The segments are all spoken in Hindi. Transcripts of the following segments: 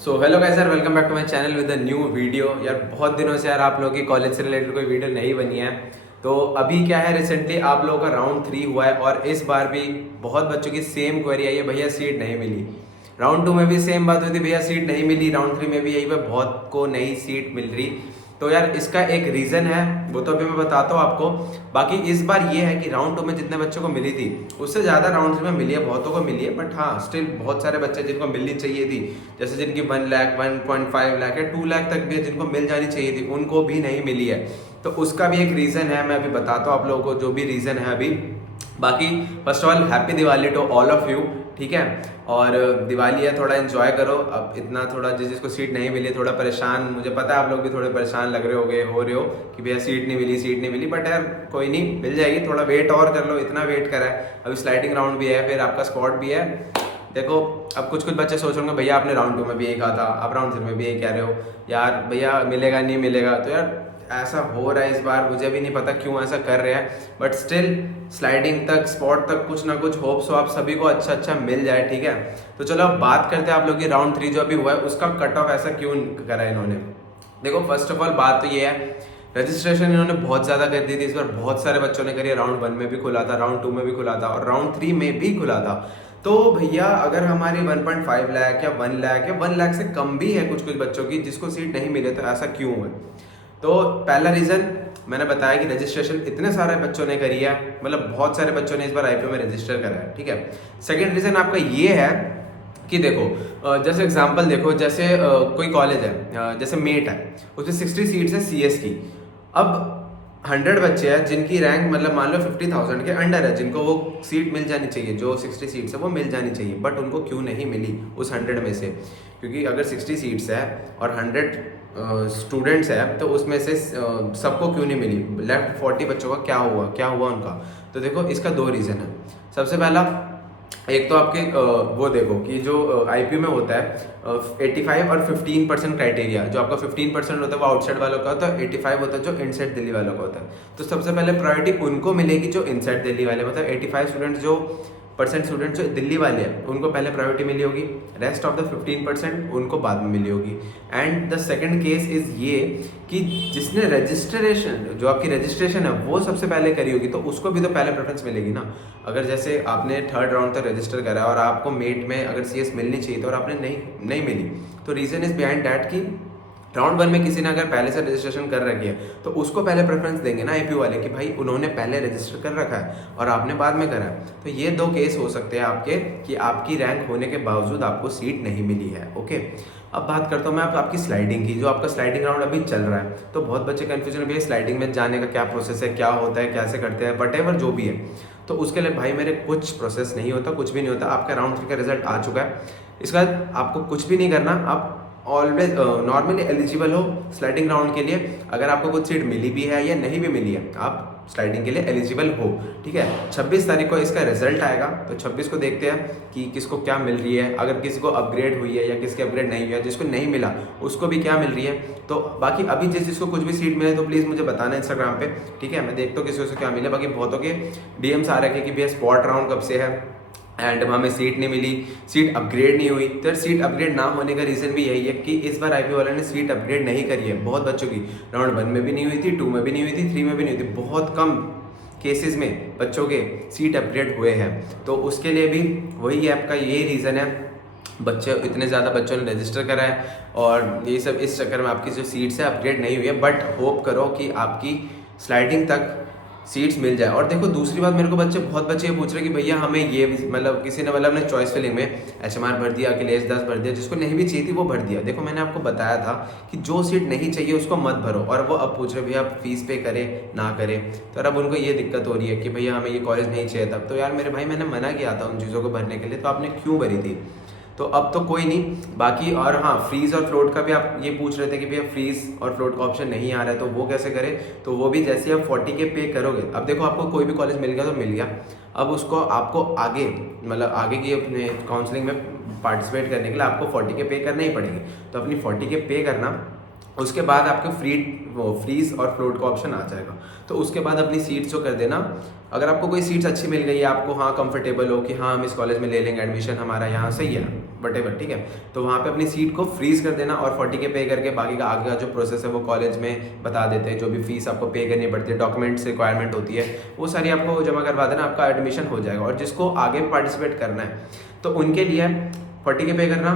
सो हेलो गाइस यार, welcome back to my channel with a new video. यार बहुत दिनों से यार आप लोगों की कॉलेज से रिलेटेड कोई वीडियो नहीं बनी है। तो अभी क्या है, रिसेंटली आप लोगों का राउंड 3 हुआ है और इस बार भी बहुत बच्चों की सेम क्वेरी आई है, भैया सीट नहीं मिली। राउंड 2 में भी सेम बात हुई थी, भैया सीट नहीं मिली। राउंड 3 में भी यही पे बहुत को नई सीट मिल रही। तो यार इसका एक रीज़न है, वो तो अभी मैं बताता हूँ आपको। बाकी इस बार ये है कि राउंड 2 में जितने बच्चों को मिली थी उससे ज़्यादा राउंड 3 में मिली है, बहुतों को मिली है। बट हाँ, स्टिल बहुत सारे बच्चे जिनको मिलनी चाहिए थी, जैसे जिनकी 1 लाख 1.5 लाख या 2 लाख तक भी जिनको मिल जानी चाहिए थी, उनको भी नहीं मिली है। तो उसका भी एक रीज़न है, मैं अभी बताता हूँ आप लोगों को जो भी रीज़न है अभी। बाकी first of all happy Diwali to all of you, ठीक है। और दिवाली है, थोड़ा एंजॉय करो। अब इतना थोड़ा जिसको सीट नहीं मिली थोड़ा परेशान, मुझे पता है आप लोग भी थोड़े परेशान लग रहे होगे, हो रहे हो कि भैया सीट नहीं मिली, सीट नहीं मिली। बट यार कोई नहीं, मिल जाएगी, थोड़ा वेट और कर लो, इतना वेट करा है। अभी स्लाइडिंग राउंड भी है, फिर आपका स्पॉट भी है। देखो अब कुछ कुछ बच्चे सोच रहे होंगे भैया आपने राउंड 2 में भी यही कहा था, आप राउंड 3 में भी यही कह रहे हो, यार भैया मिलेगा नहीं मिलेगा। तो यार ऐसा हो रहा है इस बार, मुझे भी नहीं पता क्यों ऐसा कर रहे हैं। बट स्टिल स्लाइडिंग तक, स्पॉट तक कुछ ना कुछ होप्स हो आप सभी को अच्छा अच्छा मिल जाए, ठीक है। तो चलो अब बात करते हैं आप लोग की राउंड 3 जो अभी हुआ है उसका कट ऑफ ऐसा क्यों करा है इन्होंने। देखो फर्स्ट ऑफ ऑल बात तो ये है, रजिस्ट्रेशन इन्होंने बहुत ज़्यादा कर दी थी इस बार, बहुत सारे बच्चों ने करी। राउंड 1 में भी खुला था, राउंड 2 में भी खुला था और राउंड 3 में भी खुला था। तो भैया अगर हमारी 1.5 लाख या 1 लाख या 1 लाख से कम भी है कुछ कुछ बच्चों की जिसको सीट नहीं मिले, तो ऐसा क्यों है। तो पहला रीज़न मैंने बताया कि रजिस्ट्रेशन इतने सारे बच्चों ने करी है, मतलब बहुत सारे बच्चों ने इस बार आईपीओ में रजिस्टर करा है, ठीक है। सेकंड रीज़न आपका ये है कि देखो जैसे एग्जांपल देखो, जैसे कोई कॉलेज है, जैसे मेट है, उसमें 60 सीट्स है सीएस की। अब 100 बच्चे हैं जिनकी रैंक मतलब मान लो 50,000 के अंडर है, जिनको वो सीट मिल जानी चाहिए, जो 60 सीट्स है वो मिल जानी चाहिए, बट उनको क्यों नहीं मिली उस 100 में से। क्योंकि अगर 60 सीट्स है और 100 स्टूडेंट्स है तो उसमें से सबको क्यों नहीं मिली, लेफ्ट 40 बच्चों का क्या हुआ उनका। तो देखो इसका दो रीज़न है। सबसे पहला, एक तो आपके वो देखो कि जो आईपीयू में होता है 85 और 15% क्राइटेरिया, जो आपका 15% होता है वो आउटसाइड वालों का होता है, 85 होता है जो इनसाइड दिल्ली वालों का होता है। तो सबसे पहले प्रायोरिटी उनको मिलेगी जो इनसाइड दिल्ली वाले, मतलब 85 स्टूडेंट्स जो परसेंट स्टूडेंट्स जो दिल्ली वाले हैं उनको पहले प्रायोरिटी मिली होगी, रेस्ट ऑफ द 15% उनको बाद में मिली होगी। And the second case is ये कि जिसने रजिस्ट्रेशन, जो आपकी रजिस्ट्रेशन है वो सबसे पहले करी होगी, तो उसको भी तो पहले प्रेफरेंस मिलेगी ना। अगर जैसे आपने 3rd राउंड तक रजिस्टर करा और आपको मेट में अगर सीएस मिलनी चाहिए तो और आपने नहीं मिली, तो रीज़न इज़ बिहाइंड डैट कि राउंड 1 में किसी ने अगर पहले से रजिस्ट्रेशन कर रखी है तो उसको पहले प्रेफरेंस देंगे ना आईपीयू वाले, कि भाई उन्होंने पहले रजिस्टर कर रखा है और आपने बाद में करा है। तो ये दो केस हो सकते हैं आपके कि आपकी रैंक होने के बावजूद आपको सीट नहीं मिली है, ओके। अब बात करता हूँ मैं आपकी स्लाइडिंग की, जो आपका स्लाइडिंग राउंड अभी चल रहा है। तो बहुत बच्चे कन्फ्यूजन भी है स्लाइडिंग में जाने का क्या प्रोसेस है, क्या होता है, कैसे करते हैं, वट जो भी है। तो उसके लिए भाई मेरे कुछ प्रोसेस नहीं होता, कुछ भी नहीं होता। आपका राउंड 3 का रिजल्ट आ चुका है, इसके बाद आपको कुछ भी नहीं करना। आप ऑलवेज नॉर्मली एलिजिबल हो स्लाइडिंग राउंड के लिए। अगर आपको कुछ सीट मिली भी है या नहीं भी मिली है, आप स्लाइडिंग के लिए एलिजिबल हो, ठीक है। 26 तारीख को इसका रिजल्ट आएगा, तो 26 को देखते हैं कि किसको क्या मिल रही है, अगर किसी को अपग्रेड हुई है या किसकी अपग्रेड नहीं हुई है, जिसको नहीं मिला उसको भी क्या मिल रही है। तो बाकी अभी जिसको कुछ भी सीट मिले तो प्लीज़ मुझे बताना इंस्टाग्राम पे, ठीक है। मैं देखता हूँ किसी को क्या मिले। बाकी बहुतों के डीएम्स आ रखे कि भैया स्पॉट राउंड कब से है एंड हमें सीट नहीं मिली, सीट अपग्रेड नहीं हुई। तो सीट अपग्रेड ना होने का रीज़न भी यही है कि इस बार आईपीओ वाले ने सीट अपग्रेड नहीं करी है बहुत बच्चों की। राउंड 1 में भी नहीं हुई थी, 2 में भी नहीं हुई थी, 3 में भी नहीं हुई थी। बहुत कम केसेस में बच्चों के सीट अपग्रेड हुए हैं। तो उसके लिए भी वही आपका यही रीज़न है, बच्चे इतने ज़्यादा बच्चों ने रजिस्टर करा है और ये सब इस चक्कर में आपकी जो सीट्स है अपग्रेड नहीं हुई है। बट होप करो कि आपकी स्लाइडिंग तक सीट्स मिल जाए। और देखो दूसरी बात, मेरे को बहुत बच्चे ये पूछ रहे हैं कि भैया हमें ये मतलब किसी ने मतलब अपने चॉइस फिलिंग में एचएमआर भर दिया, अखिलेश दास भर दिया, जिसको नहीं भी चाहिए थी वो भर दिया। देखो मैंने आपको बताया था कि जो सीट नहीं चाहिए उसको मत भरो, और वो अब पूछ रहे भैया आप फीस पे करें ना करें। तो अब उनको ये दिक्कत हो रही है कि भैया हमें ये कॉलेज नहीं चाहिए था। तो यार मेरे भाई मैंने मना किया था उन चीज़ों को भरने के लिए, तो आपने क्यों भरी थी। तो अब तो कोई नहीं। बाकी और हाँ, फ्रीज़ और फ्लोट का भी आप ये पूछ रहे थे कि भैया फ्रीज़ और फ्लोट का ऑप्शन नहीं आ रहा है तो वो कैसे करें। तो वो भी जैसे आप 40 के पे करोगे, अब देखो आपको कोई भी कॉलेज मिल गया तो मिल गया, अब उसको आपको आगे मतलब आगे की अपने काउंसलिंग में पार्टिसिपेट करने के लिए आपको 40 के पे करने ही पड़ेंगे। तो अपनी 40 के पे करना, उसके बाद आपको फ्रीज और फ्लोट का ऑप्शन आ जाएगा। तो उसके बाद अपनी सीट्स जो कर देना, अगर आपको कोई सीट्स अच्छी मिल गई है, आपको हाँ कंफर्टेबल हो कि हाँ हम इस कॉलेज में ले लेंगे एडमिशन, हमारा यहाँ सही है वटेवर, ठीक है, तो वहाँ पे अपनी सीट को फ्रीज कर देना और 40K पे करके बाकी का आगे का जो प्रोसेस है वो कॉलेज में बता देते हैं। जो भी फीस आपको पे करनी पड़ती है, डॉक्यूमेंट्स रिक्वायरमेंट होती है, वो सारी आपको जमा करवा देना, आपका एडमिशन हो जाएगा। और जिसको आगे पार्टिसिपेट करना है तो उनके लिए 40K पे करना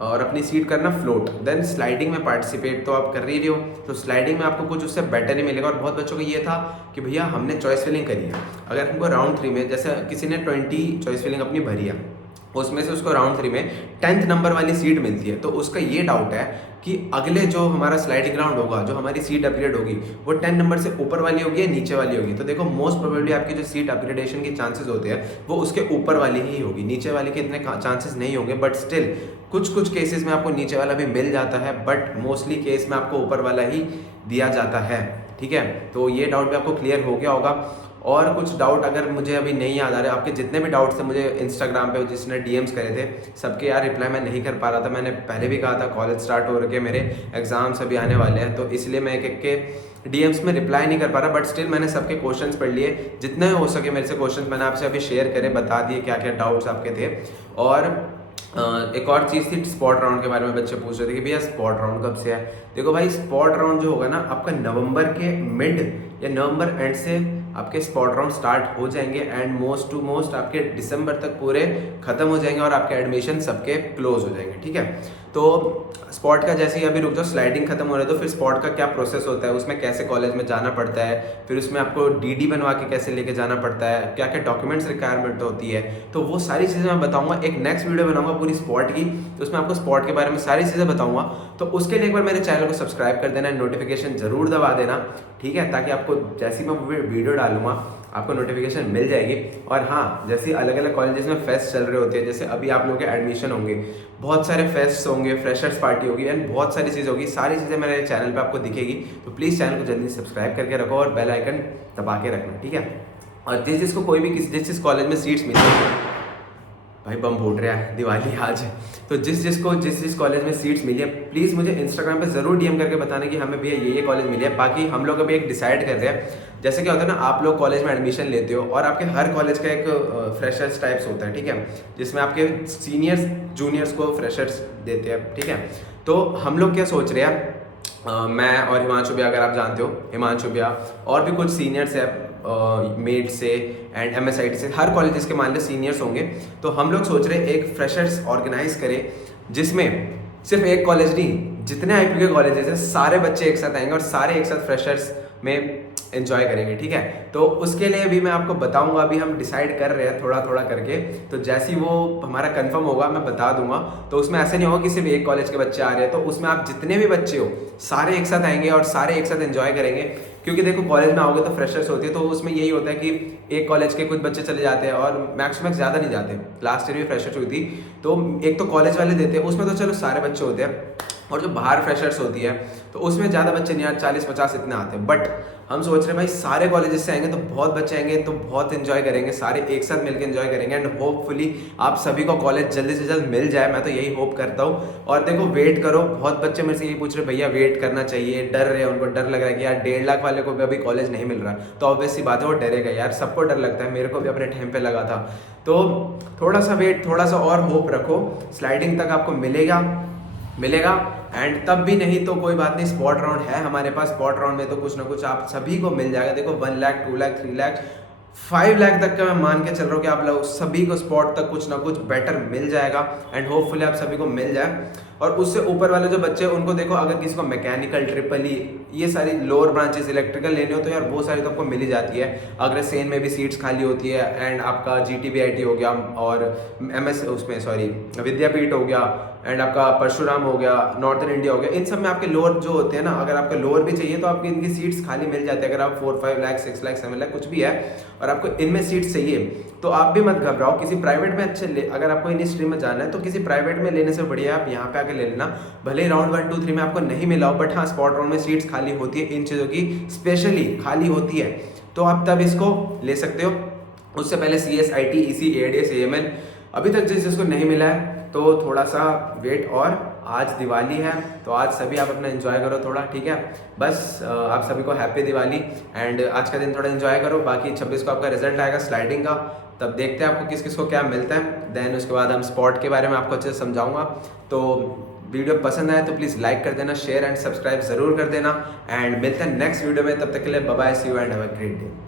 और अपनी सीट करना फ्लोट, देन स्लाइडिंग में पार्टिसिपेट तो आप कर ही रहे हो, तो स्लाइडिंग में आपको कुछ उससे बेटर ही मिलेगा। और बहुत बच्चों को ये था कि भैया हमने चॉइस फिलिंग करी है, अगर हमको राउंड 3 में जैसे किसी ने 20 चॉइस फिलिंग अपनी भरी है, उसमें से उसको राउंड 3 में 10th नंबर वाली सीट मिलती है, तो उसका ये डाउट है कि अगले जो हमारा स्लाइडिंग राउंड होगा, जो हमारी सीट अपग्रेड होगी, वो 10 नंबर से ऊपर वाली होगी या नीचे वाली होगी। तो देखो मोस्ट प्रोबेबली आपकी जो सीट अपग्रेडेशन के चांसेस होते हैं वो उसके ऊपर वाली ही होगी, नीचे वाले के इतने चांसेस नहीं होंगे। बट स्टिल कुछ केसेस में आपको नीचे वाला भी मिल जाता है, बट मोस्टली केस में आपको ऊपर वाला ही दिया जाता है, ठीक है। तो ये डाउट भी आपको क्लियर हो गया होगा। और कुछ डाउट अगर मुझे अभी नहीं याद आ रहे, आपके जितने भी डाउट्स थे मुझे इंस्टाग्राम पे जिसने डीएम्स करे थे, सबके यार रिप्लाई मैं नहीं कर पा रहा था। मैंने पहले भी कहा था कॉलेज स्टार्ट हो रखे, मेरे एग्जाम्स अभी आने वाले हैं, तो इसलिए मैं एक के डीएम्स में रिप्लाई नहीं कर पा रहा। बट स्टिल मैंने सबके क्वेश्चंस पढ़ लिए, जितने हो सके मेरे से क्वेश्चंस मैंने आपसे अभी शेयर करे, बता दिए क्या क्या डाउट्स आपके थे। और एक और चीज़ थी, स्पॉट राउंड के बारे में बच्चे पूछ रहे थे कि भैया स्पॉट राउंड कब से है। देखो भाई, स्पॉट राउंड जो होगा ना आपका नवंबर के मिड या नवंबर एंड से आपके स्पॉट राउंड स्टार्ट हो जाएंगे एंड मोस्ट टू मोस्ट आपके दिसंबर तक पूरे खत्म हो जाएंगे और आपके एडमिशन सबके क्लोज हो जाएंगे, ठीक है। तो स्पॉट का जैसे ही अभी रुक जाओ, स्लाइडिंग खत्म हो रहा है तो फिर स्पॉट का क्या प्रोसेस होता है, उसमें कैसे कॉलेज में जाना पड़ता है, फिर उसमें आपको डीडी बनवा के कैसे लेके जाना पड़ता है, क्या क्या डॉक्यूमेंट्स रिक्वायरमेंट होती है, तो वो सारी चीज़ें मैं बताऊंगा। एक नेक्स्ट वीडियो बनाऊंगा पूरी स्पॉट की, तो उसमें आपको स्पॉट के बारे में सारी चीज़ें बताऊंगा। तो उसके लिए एक बार मेरे चैनल को सब्सक्राइब कर देना, नोटिफिकेशन जरूर दबा देना, ठीक है, ताकि आपको जैसी मैं वीडियो डालूंगा आपको नोटिफिकेशन मिल जाएगी। और हाँ, जैसे अलग अलग कॉलेजेस में फेस्ट चल रहे होते हैं, जैसे अभी आप लोगों के एडमिशन होंगे, बहुत सारे फेस्ट होंगे, फ्रेशर्स पार्टी होगी एंड बहुत सारी चीज़ होगी, सारी चीज़ें मेरे चैनल पे आपको दिखेगी। तो प्लीज़ चैनल को जल्दी सब्सक्राइब करके रखो और बेल आइकन दबा के रखना, ठीक है। और जिसको कोई भी जिस कॉलेज में सीट्स मिली, भाई बम फूट रहा है, दिवाली आज है, तो जिस कॉलेज में सीट्स मिली है प्लीज़ मुझे इंस्टाग्राम पे ज़रूर डीएम करके बताना कि हमें भैया ये कॉलेज मिली है। बाकी हम लोग अभी एक डिसाइड कर रहे हैं, जैसे क्या होता है ना, आप लोग कॉलेज में एडमिशन लेते हो और आपके हर कॉलेज का एक फ्रेशर्स टाइप्स होता है, ठीक है, जिसमें आपके सीनियर्स जूनियर्स को फ्रेशर्स देते हैं, ठीक है। तो हम लोग क्या सोच रहे हैं, मैं और हिमांशु भैया, अगर आप जानते हो हिमांशु भैया, और भी कुछ सीनियर्स है मेड से एंड MSIT से, हर कॉलेजेस के मान लो सीनियर्स होंगे, तो हम लोग सोच रहे हैं एक फ्रेशर्स ऑर्गेनाइज करें, जिसमें सिर्फ एक कॉलेज नहीं, जितने IPU के कॉलेजेस हैं सारे बच्चे एक साथ आएंगे और सारे एक साथ फ्रेशर्स में एंजॉय करेंगे, ठीक है। तो उसके लिए भी मैं आपको बताऊंगा, अभी हम डिसाइड कर रहे हैं थोड़ा थोड़ा करके, तो जैसे ही वो हमारा कंफर्म होगा मैं बता दूंगा। तो उसमें ऐसे नहीं होगा कि सिर्फ एक कॉलेज के बच्चे आ रहे हैं, तो उसमें आप जितने भी बच्चे हो सारे एक साथ आएंगे और सारे एक साथ एंजॉय करेंगे। क्योंकि देखो कॉलेज में आओगे तो फ्रेशर्स होती है, तो उसमें यही होता है कि एक कॉलेज के कुछ बच्चे चले जाते हैं और मैक्स ज़्यादा नहीं जाते। लास्ट ईयर भी फ्रेशर्स हुई थी, तो एक तो कॉलेज वाले देते हैं, उसमें तो चलो सारे बच्चे होते हैं, और जो बाहर फ्रेशर्स होती है तो उसमें ज़्यादा बच्चे नहीं आते, 40-50 इतने आते हैं। बट हम सोच रहे हैं भाई सारे कॉलेजेस से आएंगे तो बहुत बच्चे आएंगे, तो बहुत एंजॉय करेंगे, सारे एक साथ मिलकर एंजॉय करेंगे एंड होपफुली आप सभी को कॉलेज जल्दी से जल्द मिल जाए, मैं तो यही होप करता हूँ। और देखो वेट करो, बहुत बच्चे मेरे से यही पूछ रहे भैया वेट करना चाहिए, डर रहे हैं, उनको डर लग रहा है कि यार 1.5 लाख वाले को भी अभी कॉलेज नहीं मिल रहा, तो ऑब्वियस सी बात है वो डरेगा यार, सबको डर लगता है, मेरे को भी अपने टाइम पे लगा था। तो थोड़ा सा वेट, थोड़ा सा और होप रखो, स्लाइडिंग तक आपको मिलेगा एंड तब भी नहीं तो कोई बात नहीं, स्पॉट राउंड है हमारे पास, स्पॉट राउंड में तो कुछ ना कुछ आप सभी को मिल जाएगा। देखो 1 लाख 2 लाख 3 लाख 5 लाख तक का मैं मान के चल रहा हूँ कि आप लोग सभी को स्पॉट तक कुछ ना कुछ बेटर मिल जाएगा एंड होपफुली आप सभी को मिल जाए। और उससे ऊपर वाले जो बच्चे उनको देखो, अगर किसी को मैकेनिकल, ट्रिपल ई, ये सारी लोअर ब्रांचेस इलेक्ट्रिकल लेने हो तो यार वो सारी तो आपको मिल ही जाती है। अग्रसेन में भी सीट्स खाली होती है एंड आपका GTBIT हो गया और विद्यापीठ हो गया एंड आपका परशुराम हो गया, नॉर्थन इंडिया हो गया, इन सब में आपके लोअर जो होते हैं ना, अगर आपका लोअर भी चाहिए तो आपकी इनकी सीट्स खाली मिल जाती है। अगर आप 4-5 लाख 6 लाख 7 लाख कुछ भी है और आपको इनमें सीट्स चाहिए तो आप भी मत घबराओ, किसी प्राइवेट में अगर आपको इन स्ट्रीम में जाना है तो किसी प्राइवेट में लेने से बढ़िया आप यहाँ पे आके ले लेना। भले ही राउंड 1 2 3 में आपको नहीं मिला हो, बट हाँ स्पॉट राउंड में सीट्स खाली होती है, इन चीज़ों की स्पेशली खाली होती है, तो आप तब इसको ले सकते हो। उससे पहले CS, IT, EC, ADS, AML अभी तक जिसको नहीं मिला है तो थोड़ा सा वेट, और आज दिवाली है तो आज सभी आप अपना एंजॉय करो थोड़ा, ठीक है। बस आप सभी को हैप्पी दिवाली, एंड आज का दिन थोड़ा एंजॉय करो। बाकी 26 को आपका रिजल्ट आएगा स्लाइडिंग का, तब देखते हैं आपको किस किस को क्या मिलता है। देन उसके बाद हम स्पॉट के बारे में आपको अच्छे से समझाऊंगा। तो वीडियो पसंद आए तो प्लीज़ लाइक कर देना, शेयर एंड सब्सक्राइब ज़रूर कर देना, एंड मिलते हैं नेक्स्ट वीडियो में। तब तक के लिए bye bye, see you and have a great day.